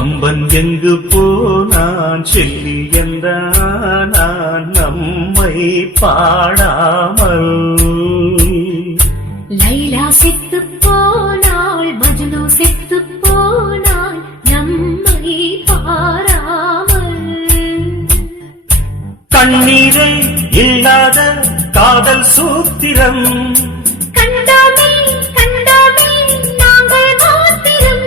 கம்பன் எங்கு போனான் செல்லி என்றான் நம்மை பாடாமல். லைலா செத்து போனாள், மஜ்னு செத்து போனாள், நம்மை பாராமல். கண்ணீரை இல்லாத காதல் சூத்திரம் கண்டாமே கண்டாமே நாங்கள் மாத்திரம்.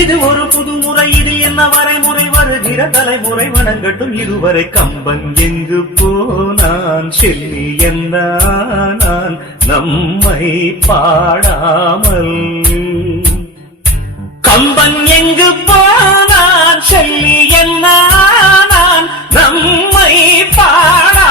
இது ஒரு புதுமுறை, இது என்ன வரைமுறை, வருகிற தலைமுறை வணங்கட்டும் இருவரை. கம்பன் எங்கு போனான் செல்லி என்றான் நம்மை பாடாமல். கம்பன் எங்கு போனான் செல்லி என்றான் நம்மை பாடாமல்.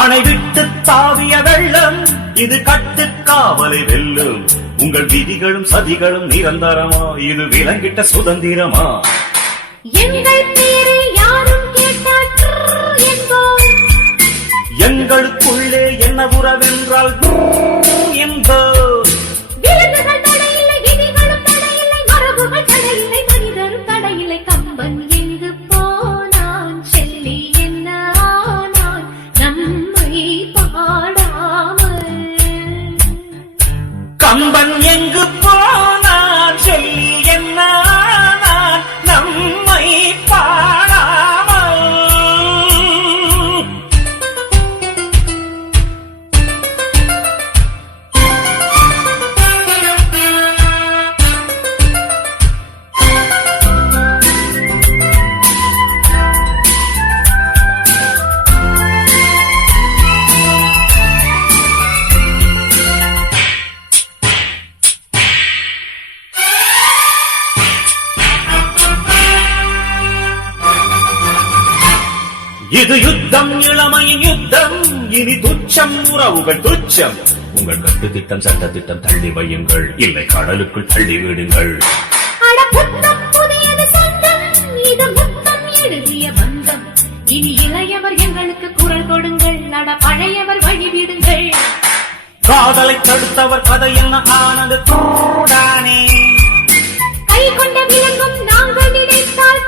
அணை விட்டு தாவிய வெள்ளம் இது கட்டுக்காவலை வெல்லும். உங்கள் விதிகளும் சதிகளும் நிரந்தரமா, இது விலங்கிட்ட சுதந்திரமா? எங்கள் பேரை யாரும் கேட்டால் என்போம். எங்களுக்குள்ளே என்ன உறவென்றால் என்போ. விலங்குகள் தடையில்லை, விதிகளும் தடையில்லை, மரபுகள் தடையில்லை, மனிதரும் தடையில்லை. கம்பன் எங்கு போனான் செல்லி என்ன ஆனான் நம்மை பாடாமல். கம்பன் எங்கு போனான் செல்லி என்ன ஆனான் நம்மை பாடாமல். இது யுத்தம், இளமையின் யுத்தம், இனி துச்சம், உறவுகள் துச்சம். உங்கள் கட்டு திட்டம் சட்ட திட்டம் தள்ளி வையுங்கள், இல்லை கடலுக்குள் தள்ளி விடுங்கள். எழுதிய பந்தம் இனி இளையவர் எங்களுக்கு குரல் கொடுங்கள், நட பழையவர் வழிவிடுங்கள். காதலை தடுத்தவர் கதை என்ன ஆனது கூடானே. கை கொண்ட விலங்கும் நாங்கள் நினைத்தால்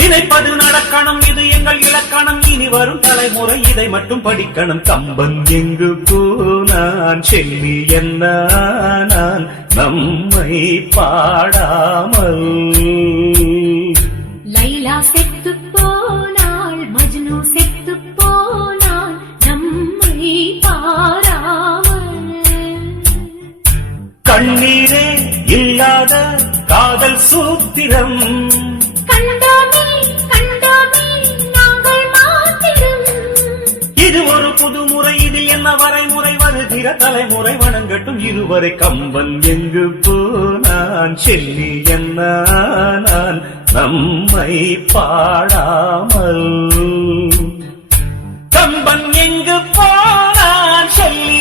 நினைப்பது நடக்கணும், இது எங்கள் இலக்கணம். இனி வரும் தலைமுறை இதை மட்டும் படிக்கணும். கம்பன் எங்கு போனான் செல்லி என்ன ஆனான் நம்மை பாடாமல். லைலா செத்து போனாள், மஜ்னு செத்து போனாள், நம்மை பாராமல். கண்ணீரே இல்லாத காதல் சூத்திரம் கண்டாமே கண்டாமே நாங்கள் மாத்திரம். இது ஒரு புதுமுறை, இது என்ன வரைமுறை, வருகிற தலைமுறை வணங்கட்டும் இருவரை. கம்பன் எங்கு போனான் செல்லி என்ன ஆனான் நம்மை பாடாமல். கம்பன் எங்கு போனான் செல்லி